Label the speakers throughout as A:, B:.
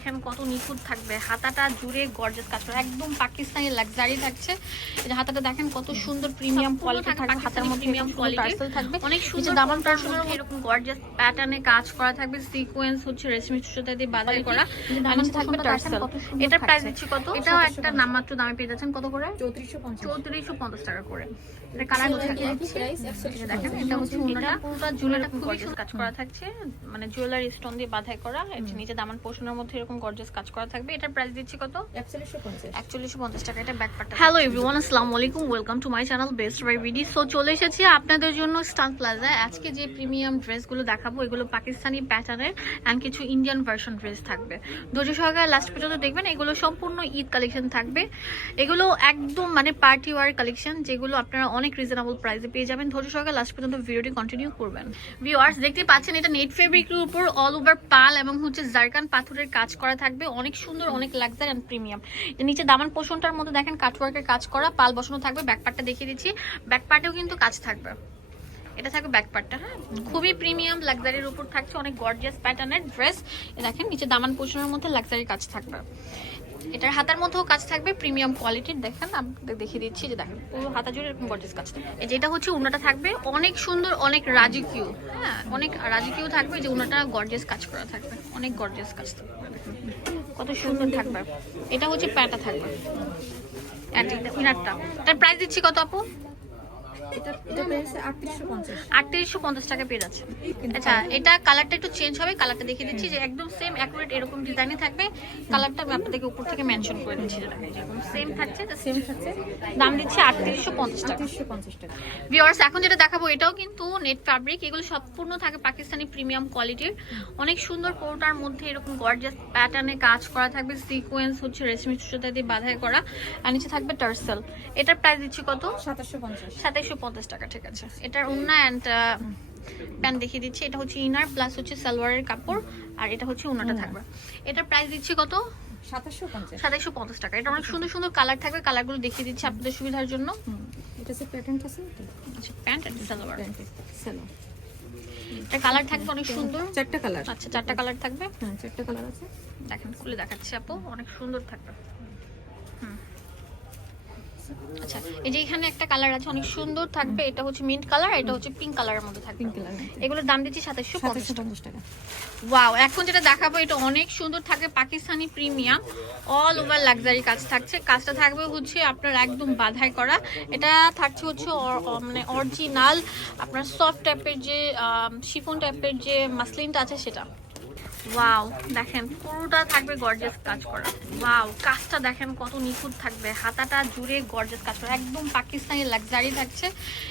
A: দেখেন কত নিখুঁত থাকবে। হাতাটা জুড়ে গর্জেস কাজ করে। একদম পাকিস্তানি লাক্সারি থাকছে। যে হাতাটা দেখেন কত সুন্দর প্রিমিয়াম কোয়ালিটি থাকবে হাতার মধ্যে প্রিমিয়াম কোয়ালিটি থাকবে। অনেক সুন্দর দামান এরকম গর্জেস প্যাটার্নে কাজ করা থাকবে। সিকোয়েন্স হচ্ছে রেশমি সুতা দিয়ে বাঁধাই করা। নিচে থাকবে টার্সেল এটা প্রাইস কত এটাও একটা নামমাত্র দামে পেয়ে যাচ্ছেন কত করে?
B: চৌত্রিশশো পঞ্চাশ।
A: চৌত্রিশশো পঞ্চাশ টাকা করে। এটা কালার হচ্ছে দেখেন এটা হচ্ছে উন্নটা পুরোটা জুয়েলারি খুবই সুন্দর কাজ করা থাকছে। মানে জুয়েলারি স্টোন দিয়ে বাঁধাই করা। নিচে দামান পোষণের মধ্যে এরকম গর্জিয়াস কাজ করা থাকবে। এটার প্রাইস দিচ্ছি কত?
B: একচল্লিশশো পঞ্চাশ।
A: একচল্লিশশো পঞ্চাশ টাকা। এটা ব্যাক পার্টটা হ্যালো এভরিওয়ান আসসালামু আলাইকুম। Welcome to my channel best buy BD so চলে এসেছি আপনাদের জন্য স্টান প্লাজায় আজকে যে প্রিমিয়াম ড্রেসগুলো দেখাবো এগুলো পাকিস্তানি প্যাটার্নের অ্যান্ড কিছু ইন্ডিয়ান ভার্সন ড্রেস থাকবে। ধৈর্য সহকারে লাস্ট পর্যন্ত দেখবেন এগুলো সম্পূর্ণ ঈদ কালেকশন থাকবে। এগুলো একদম মানে পার্টি ওয়ার কালেকশন যেগুলো আপনারা অনেক রিজনেবল প্রাইসে পেয়ে যাবেন। ধৈর্য সহকারে লাস্ট পর্যন্ত ভিডিওটি কন্টিনিউ করবেন। ভিউয়ার্স দেখতে পাচ্ছেন এটা নেট ফেব্রিকের উপর অল ওভার পাল এবং হচ্ছে জারকান পাথরের কাজ করা থাকবে। অনেক সুন্দর, অনেক লাক্সার অ্যান্ড প্রিমিয়াম নিচে দামান পোষণটার মধ্যে দেখেন কাটওয়ার্কের কাজ করা, পাল বসানো থাকবে ব্যাক পার্টটা দেখিয়ে দিচ্ছি। ব্যাকপার্টেও কিন্তু কাজ থাকবে। এটা থাকবে ব্যাক পার্টটা হ্যাঁ? খুবই প্রিমিয়াম লাক্সারির উপর থাকছে, অনেক গর্জিয়াস প্যাটার্নের ড্রেস দেখেন, নিচে দামান পোষণের মধ্যে লাক্সারি কাজ থাকবে। এটার হাতার মধ্যেও কাজ থাকবে প্রিমিয়াম কোয়ালিটির দেখেন দেখিয়ে দিচ্ছি যে দেখেন, পুরো হাতা জুড়ে এরকম গর্জেস কাজ থাকবে। এই যেটা হচ্ছে উনাটা থাকবে, অনেক সুন্দর, অনেক রাজকীয় হ্যাঁ অনেক রাজকীয় থাকবে যে উনাটা গর্জেস কাজ করা থাকবে, অনেক গর্জেস কাজ থাকবে। কত সুন্দর থাকবে। এটা হচ্ছে প্যাটা থাকবে। ইনারটা তার প্রাইস দিচ্ছি কত আপু?
B: এটা এটা পেয়েছে
A: টাকা পেয়ে যাচ্ছে। আচ্ছা এটা কালারটা একটু চেঞ্জ হবে কালারটা দেখিয়ে দিচ্ছি যে একদম সেম অ্যাকুরেট এরকম ডিজাইনে থাকবে। কালারটা আমি আপনাদেরকে উপর থেকে মেনশন করে দিচ্ছি সেম থাকছে
B: সেম থাকছে।
A: দাম দিচ্ছি আটত্রিশশো পঞ্চাশ টাকা।
B: আটত্রিশশো পঞ্চাশ টাকা।
A: ভিওয়ার্স এখন যেটা দেখাবো এটাও কিন্তু নেট ফ্যাব্রিক এগুলো সম্পূর্ণ থাকে পাকিস্তানি প্রিমিয়াম কোয়ালিটির অনেক সুন্দর কোটার মধ্যে এরকম গর্জিয়াস প্যাটার্নে কাজ করা থাকবে সিকোয়েন্স হচ্ছে রেশমি সুতা দিয়ে বাঁধাই করা আর নিচে থাকবে টার্সেল। এটার প্রাইস দিচ্ছি কত?
B: সাতাশশো পঞ্চাশ।
A: সাতাইশশো পঞ্চাশ টাকা ঠিক আছে। এটার উন্না অ্যান্ড প্যান্ট দেখিয়ে দিচ্ছি। এটা হচ্ছে ইনার প্লাস হচ্ছে সালোয়ারের কাপড় আর এটা হচ্ছে উন্নাটা থাকবে। এটার প্রাইস দিচ্ছি কত?
B: সাতাশশো পঞ্চাশ।
A: টাকা। এটা অনেক সুন্দর সুন্দর কালার থাকবে। কালারগুলো দেখিয়ে দিচ্ছি আপনাদের সুবিধার জন্য। আচ্ছা প্যান্ট আর সালোয়ার। এটা কালার থাকবে অনেক সুন্দর।
B: চারটা কালার
A: আচ্ছা চারটা কালার থাকবে।
B: হ্যাঁ চারটা কালার আছে।
A: দেখেন খুলে দেখাচ্ছি আপু। অনেক সুন্দর থাকবে। আচ্ছা এই যে এখানে একটা কালার আছে অনেক সুন্দর থাকবে। এটা হচ্ছে মিন্ট কালার এটা হচ্ছে পিঙ্ক কালারের মধ্যে থাকবে।
B: পিঙ্ক কালার
A: এগুলোর দাম দিচ্ছি সাতাশশো পঞ্চাশ
B: টাকা।
A: ওয়াও এখন যেটা দেখাবো এটা অনেক সুন্দর থাকবে Pakistani premium all over luxury কাজ থাকছে। কাজটা থাকবে হচ্ছে আপনার একদম বাধাই করা। এটা থাকছে হচ্ছে মানে অরিজিনাল আপনার সফট টাইপের যে শিফন টাইপের যে মাসলিনটা আছে সেটা। ওয়াও দেখেন পুরোটা থাকবে গর্জিয়াস কাজ করা। ওয়াও কাজটা দেখেন কত নিখুঁত থাকবে। হাতাটা জুড়ে গর্জিয়াস কাজ করা। একদম পাকিস্তানি লাক্সারি থাকছে।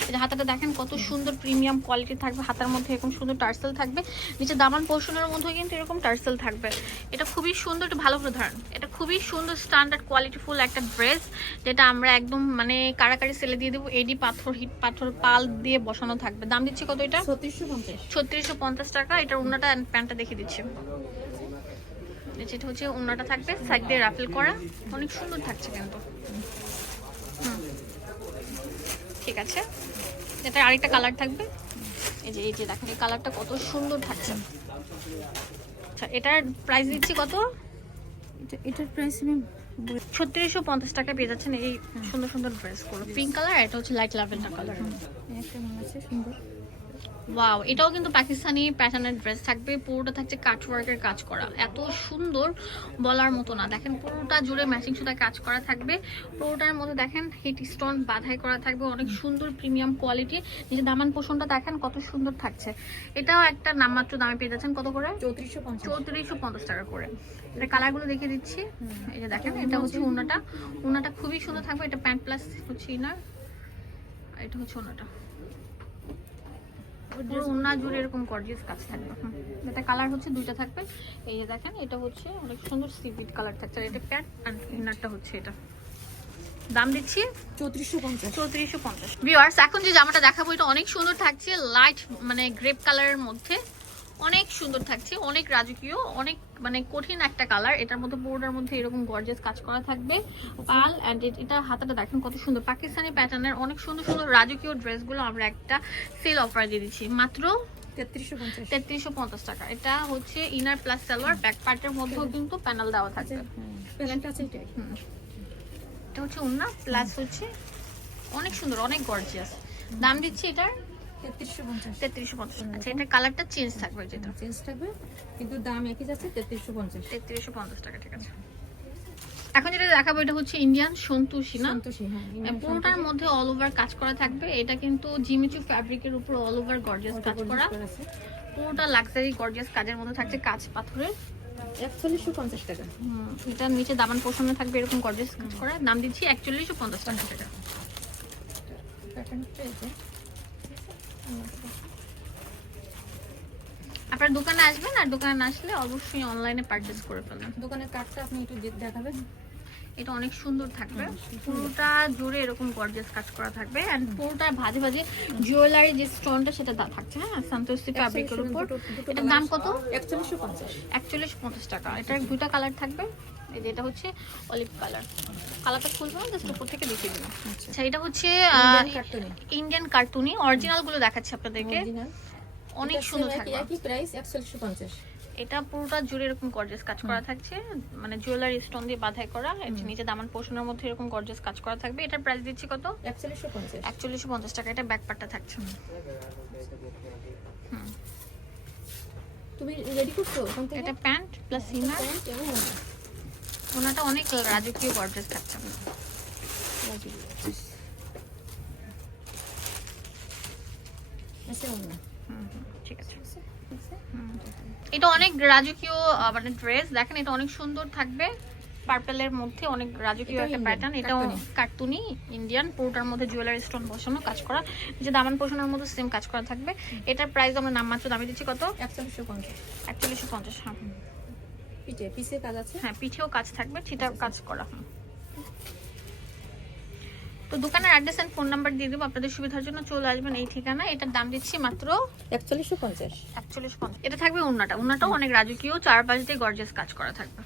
A: এই হাতাটা দেখেন কত সুন্দর প্রিমিয়াম কোয়ালিটি থাকবে। হাতার মধ্যে এরকম সুন্দর টার্সেল থাকবে। নিচে দামান পোর্শনের মধ্যে কিন্তু এরকম টার্সেল থাকবে। এটা খুবই সুন্দর একটু ভালো করে ধরেন। এটা খুবই সুন্দর স্ট্যান্ডার্ড কোয়ালিটিফুল একটা ড্রেস যেটা আমরা একদম মানে কারাকারি সেলে দিয়ে দেবো। এডি পাথর হিট পাথর পাল দিয়ে বসানো থাকবে। দাম দিচ্ছি কত এটা?
B: ছত্রিশশো পঞ্চাশ।
A: ছত্রিশশো পঞ্চাশ টাকা। এটার উন্নাটা and প্যান্টটা দেখিয়ে দিচ্ছি। যেটা হচ্ছে উন্নাটা থাকবে সাইড দিয়ে রাফেল করা। অনেক সুন্দর থাকছে কিন্তু। ঠিক আছে। এটার আরেকটা কালার থাকবে। এই যে এই যে দেখেন এই কালারটা কত সুন্দর থাকছে। আচ্ছা এটার প্রাইস দিচ্ছি কত?
B: এটা এটার প্রাইস আমি
A: ছত্রিশশো পঞ্চাশ টাকা পেয়ে যাচ্ছেন এই সুন্দর সুন্দর ড্রেসগুলো পিঙ্ক কালার এটা হচ্ছে লাইট ল্যাভেন্ডার কালার
B: একটা আছে সুন্দর।
A: ওয়াও এটাও কিন্তু পাকিস্তানি প্যাটার্নের ড্রেস থাকবে পুরোটা থাকছে কাটওয়ার্কের কাজ করা। এত সুন্দর বলার মতো না। দেখেন পুরোটা জুড়ে ম্যাচিং সুতা কাজ করা থাকবে। পুরোটার মধ্যে দেখেন হিট স্টোন বাধাই করা থাকবে অনেক সুন্দর প্রিমিয়াম কোয়ালিটি নিজে দামান পোষণটা দেখেন কত সুন্দর থাকছে। এটাও একটা নামমাত্র দামে পেয়ে যাচ্ছেন কত করে?
B: চৌত্রিশশো
A: চৌত্রিশশো পঞ্চাশ টাকা করে। এটা কালারগুলো দেখিয়ে দিচ্ছি। এই যে দেখেন এটা হচ্ছে উনাটা উনাটা খুবই সুন্দর থাকবে এটা প্যান্ট প্লাস হচ্ছে ইনার এটা হচ্ছে উনাটা পুরো উন্না জুড়ে এরকম গর্জিয়াস কাজ থাকবে এটা কালার হচ্ছে দুইটা থাকবে। এই যে দেখেন এটা হচ্ছে অনেক সুন্দর সিভিট কালার থাকছে। আর এটা প্যান্ট আর ইনারটা হচ্ছে এটা। দাম দিচ্ছি
B: চৌত্রিশশো পঞ্চাশ।
A: চৌত্রিশশো পঞ্চাশ। ভিওয়ার্স এখন যে জামাটা দেখাবো এটা অনেক সুন্দর থাকছে লাইট মানে গ্রেপ কালারের মধ্যে। অনেক সুন্দর থাকছে অনেক রাজকীয় অনেক মানে কঠিন একটা কালার এটার মধ্যে বোর্ডের মধ্যে এরকম গর্জেস কাজ করা থাকবে। পাল অ্যান্ড এটা হাতাটা দেখেন কত সুন্দর। পাকিস্তানি প্যাটার্নের অনেক সুন্দর সুন্দর রাজকীয় ড্রেসগুলো আমরা একটা সেল অফার দিয়ে দিচ্ছি। মাত্র
B: তেত্রিশশো পঞ্চাশ।
A: টাকা। এটা হচ্ছে ইনার প্লাস সালোয়ার ব্যাক পার্টের মধ্যেও কিন্তু প্যানেল দেওয়া থাকবে। এটা হচ্ছে উন্না প্লাস হচ্ছে অনেক সুন্দর অনেক গর্জিয়াস দাম দিচ্ছি এটার
B: তেত্রিশশো পঞ্চাশ।
A: আচ্ছা এটার কালারটা চেঞ্জ থাকবে যেটা।
B: চেঞ্জ থাকবে কিন্তু দাম একই যাচ্ছে তেত্রিশশো পঞ্চাশ।
A: তেত্রিশশো পঞ্চাশ টাকা ঠিক আছে। এখন যেটা দেখাবো এটা হচ্ছে ইন্ডিয়ান সন্তুষি না?
B: হ্যাঁ
A: পুরোটার মধ্যে অল ওভার কাজ করা থাকবে। এটা কিন্তু জিমিচু ফ্যাব্রিকের উপর অল ওভার গর্জিয়াস কাজ করা। পুরোটা লাক্সারি গর্জিয়াস কাজের মধ্যে থাকছে কাজ পাথরের।
B: একচল্লিশশো পঞ্চাশ টাকা।
A: এটা নিচে দামান পোষণে থাকবে এরকম গর্জিয়াস কাজ করা। দাম দিচ্ছি একচল্লিশশো পঞ্চাশ টাকা। টাকা। আপনার দোকানে আসবেন আর দোকানে না আসলে অবশ্যই অনলাইনে পারচেস করে ফেলবেন।
B: দোকানের কার্ডটা আপনি একটু দেখাবেন।
A: এটা অনেক সুন্দর থাকবে। পুরোটা জুড়ে এরকম গর্জিয়াস কাজ করা থাকবে এন্ড পুরোটা ভাজে ভাজে জুয়েলারি যে স্টোনটা সেটা থাকছে হ্যাঁ? সন্তোষী ফ্যাব্রিকের উপর। এটার দাম কত?
B: একচল্লিশশো পঞ্চাশ।
A: একচল্লিশ পঞ্চাশ টাকা। এটার দুইটা কালার থাকবে। এই যে এটা হচ্ছে অলিভ কালার। কালারটা খুলবো না জাস্ট উপর থেকে দেখিয়ে দিলাম
B: আচ্ছা।
A: আচ্ছা এটা হচ্ছে
B: ইন্ডিয়ান কার্টুনে
A: অরিজিনালগুলো দেখাচ্ছি আপনাদেরকে। অনেক সুন্দর থাকবে।
B: একই প্রাইস একচল্লিশশো পঞ্চাশ।
A: এটা পুরোটা জুড়ে এরকম গর্জিয়াস কাজ করা থাকছে। মানে জুয়েলারি স্টোন দিয়ে বাঁধাই করা। নিচে দামান পোষণের মধ্যে এরকম গর্জিয়াস কাজ করা থাকবে। এটার প্রাইস দিচ্ছি কত?
B: একচল্লিশশো পঞ্চাশ।
A: টাকা। এটা ব্যাক পার্টটা থাকছে। হুম।
B: তুমি রেডি করছ থেকে?
A: এটা প্যান্ট প্লাস ইনার
B: প্যান্ট এবং।
A: ওনাটা অনেক রাজকীয় গর্জিয়াস থাকছে। এটা অনেক রাজকীয় মানে ড্রেস দেখেন এটা অনেক সুন্দর থাকবে। পার্পেলের মধ্যে অনেক রাজকীয় একটা প্যাটার্ন এটাও
B: কার্টুনি।
A: কার্টুনি ইন্ডিয়ান পুরোটার মধ্যে জুয়েলারি স্টোন বসানো কাজ করা। যে দামান পোষণের মধ্যে সেম কাজ করা থাকবে। এটার প্রাইস আমরা নামমাত্র দামে দিচ্ছি কত?
B: একচল্লিশশো পঞ্চাশ।
A: একচল্লিশশো পঞ্চাশ হ্যাঁ।
B: পিঠে পিসে কাজ আছে?
A: হ্যাঁ পিঠেও কাজ থাকবে সেটাও কাজ করা হুম। তো দোকানের অ্যাড্রেস এন্ড ফোন নাম্বার দিয়ে দেবো আপনাদের সুবিধার জন্য চলে আসবেন এই ঠিকানা এটার দাম দিচ্ছি মাত্র
B: একচল্লিশশো পঞ্চাশ।
A: একচল্লিশ পঞ্চাশ। এটা থাকবে উন্নাটা উন্নাটাও অনেক রাজকীয় চারপাশ দিয়ে গর্জিয়াস কাজ করা থাকবে।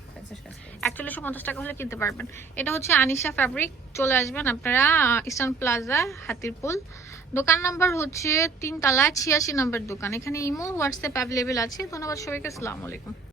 A: একচল্লিশশো পঞ্চাশ টাকা হলে কিনতে পারবেন। এটা হচ্ছে আনিশা ফ্যাব্রিক চলে আসবেন আপনারা ইস্টার্ন প্লাজা হাতিরপুল। দোকান নাম্বার হচ্ছে তিনতলা ছিয়াশি নম্বর দোকান। এখানে ইমো হোয়াটসঅ্যাপ অ্যাভেলেবেল আছে। ধন্যবাদ সবাইকে আসসালামু আলাইকুম।